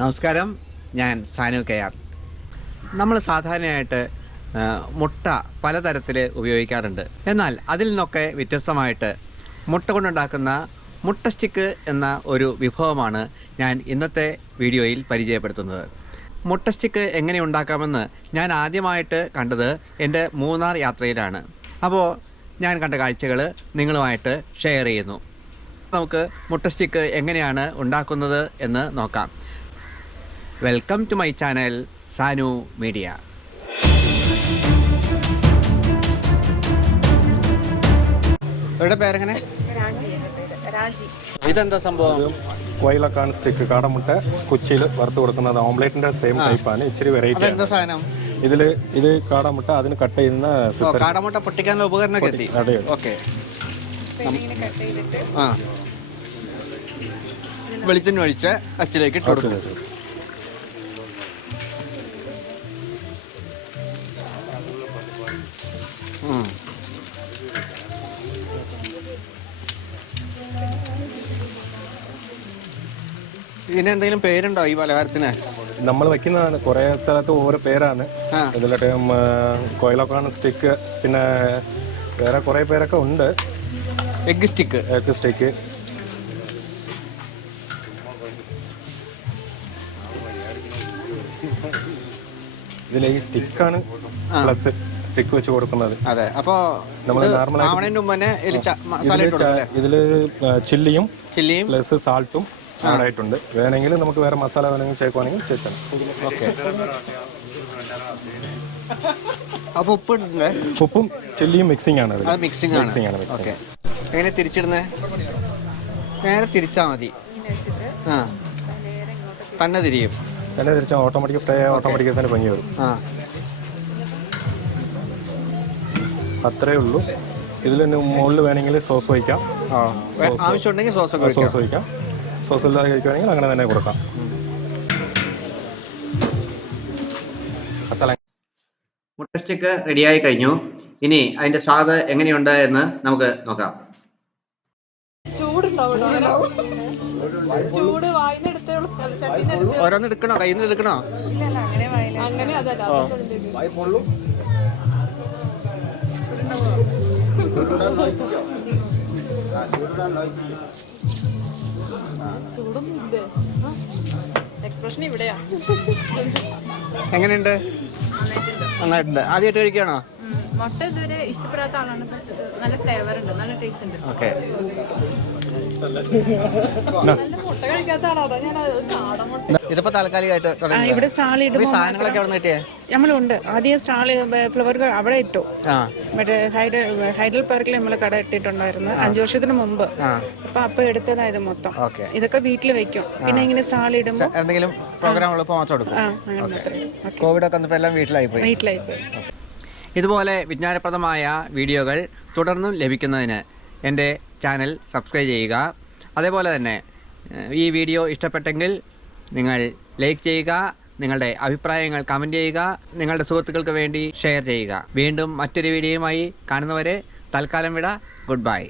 നമസ്കാരം, ഞാൻ സാനു കെയാർ. നമ്മൾ സാധാരണയായിട്ട് മുട്ട പലതരത്തിൽ ഉപയോഗിക്കാറുണ്ട്. എന്നാൽ അതിൽ നിന്നൊക്കെ വ്യത്യസ്തമായിട്ട് മുട്ട കൊണ്ടുണ്ടാക്കുന്ന മുട്ട സ്റ്റിക്ക് എന്ന ഒരു വിഭവമാണ് ഞാൻ ഇന്നത്തെ വീഡിയോയിൽ പരിചയപ്പെടുത്തുന്നത്. മുട്ട സ്റ്റിക്ക് എങ്ങനെ ഉണ്ടാക്കാമെന്ന് ഞാൻ ആദ്യമായിട്ട് കണ്ടത് എൻ്റെ മൂന്നാർ യാത്രയിലാണ്. അപ്പോൾ ഞാൻ കണ്ട കാഴ്ചകൾ നിങ്ങളുമായിട്ട് ഷെയർ ചെയ്യുന്നു. നമുക്ക് മുട്ട സ്റ്റിക്ക് എങ്ങനെയാണ് ഉണ്ടാക്കുന്നത് എന്ന് നോക്കാം. Welcome to my channel Sanu media. ഇവരുടെ പേരെങ്ങനെ? ഇതെന്താ സംഭവം? കോയിലക്കാണ് സ്റ്റിക്ക്. കാടമുട്ട കൊച്ചിയിൽ വറുത്ത് കൊടുക്കുന്നത് ഓംലേറ്റിന്റെ സെയിം ടൈപ്പാണ്. ഇച്ചിരി വെറൈറ്റി. എന്താ സാധനം? ഇത് കാടമുട്ട, അതിന് കട്ട് ചെയ്യുന്ന കാടമുട്ട പൊട്ടിക്കാനുള്ള ഉപകരണമൊക്കെ എത്തി. ഓക്കെ. വെളിച്ചെണ്ണ ഒഴിച്ച് അച്ചിലേക്ക് ഇട്ട് കൊടുക്കും. ഇതിന് എന്തെങ്കിലും പേരുണ്ടോ ഈ പലഹാരത്തിന്? നമ്മൾ വെക്കുന്നതാണ്. കുറെ സ്ഥലത്ത് ഓരോ പേരാണ്. ഇതിലൊക്കെ കോയിലക്കാണ് സ്റ്റിക്ക്, പിന്നെ വേറെ കുറെ പേരൊക്കെ ഉണ്ട്. Egg stick. ഇതിലെ ഈ സ്റ്റിക്കാണ് പ്ലസ് സ്റ്റിക്ക് വെച്ച് കൊടുക്കുന്നത്. അതെ. അപ്പോൾ നമ്മൾ ഇതില് ചില്ലിയും പ്ലസ് സാൾട്ടും ആഡായിട്ടുണ്ട്. വേണമെങ്കിൽ നമുക്ക് വേറെ മസാല വേണമെങ്കിൽ ചേക്കുവാണെങ്കിൽ ചേക്കണം. ഓക്കെ. അപ്പോൾ ഉപ്പും ചില്ലിയും മിക്സിംഗ് ആണ്. മിക്സിംഗ് ആണ്. ഓക്കെ. എങ്ങനെ തിരിച്ചിടുന്നേ? നേരെ തിരിച്ചാൽ മതി. തന്നെ തിരിച്ചാൽ ഓട്ടോമാറ്റിക് ഫ്രൈ ഓട്ടോമാറ്റിക് തന്നെ പഞ്ഞി വരും. അത്രേ ഉള്ളൂ. ഇതിൽ മുകളിൽ വേണമെങ്കിൽ സോസ് വയ്ക്കാം. ആവശ്യമുണ്ടെങ്കിൽ സോസ് വയ്ക്കാം. സോസ് ഇല്ലാതെ കഴിക്കുകയാണെങ്കിൽ അങ്ങനെ തന്നെ കൊടുക്കാം. മുട്ട സ്റ്റിക്ക് റെഡിയായി കഴിഞ്ഞു. ഇനി അതിന്റെ സ്വാദ് എങ്ങനെയുണ്ട് എന്ന് നമുക്ക് നോക്കാം. ഓരോന്ന് എടുക്കണോ? കയ്യിൽ നിന്ന് എടുക്കണോ? എങ്ങനെയുണ്ട്? നന്നായിട്ടുണ്ട്. ആദ്യമായിട്ട് കഴിക്കുകയാണോ? മുട്ട ഇതുവരെ ഇഷ്ടപ്പെടാത്ത ആളാണ്. നല്ല ഫ്ലേവർ ഉണ്ട്, നല്ല ടേസ്റ്റ് ഉണ്ട്. ഓക്കെ. ഇതിപ്പോ താൽക്കാലികമായിട്ട് ഇവിടെ സാധനങ്ങളൊക്കെ അവിടെ കിട്ടിയേ നമ്മളുണ്ട്. ആദ്യം സ്റ്റാള് ഫ്ലവർ അവിടെ ഇട്ടു. മറ്റേ ഹൈഡൽ പാർക്കിൽ നമ്മള് കട ഇട്ടിട്ടുണ്ടായിരുന്നു 5 വർഷത്തിന് മുമ്പ്. അപ്പൊ എടുത്തതായത് മൊത്തം. ഇതൊക്കെ വീട്ടിൽ വെക്കും. പിന്നെ ഇങ്ങനെ സ്റ്റാൾ ഇടുമ്പോ എന്തെങ്കിലും പ്രോഗ്രാമുള്ളപ്പോ മാത്രം എടുക്കും. കോവിഡ് ഒക്കെ വന്നപ്പോ എല്ലാം വീട്ടിലായി പോയി. ഇതുപോലെ വിജ്ഞാനപ്രദമായ വീഡിയോകൾ തുടർന്നും ലഭിക്കുന്നതിന് എൻ്റെ ചാനൽ സബ്സ്ക്രൈബ് ചെയ്യുക. അതേപോലെ തന്നെ ഈ വീഡിയോ ഇഷ്ടപ്പെട്ടെങ്കിൽ നിങ്ങൾ ലൈക്ക് ചെയ്യുക, നിങ്ങളുടെ അഭിപ്രായങ്ങൾ കമൻറ്റ് ചെയ്യുക, നിങ്ങളുടെ സുഹൃത്തുക്കൾക്ക് വേണ്ടി ഷെയർ ചെയ്യുക. വീണ്ടും മറ്റൊരു വീഡിയോയുമായി കാണുന്നവരെ തൽക്കാലം വിട. Good bye.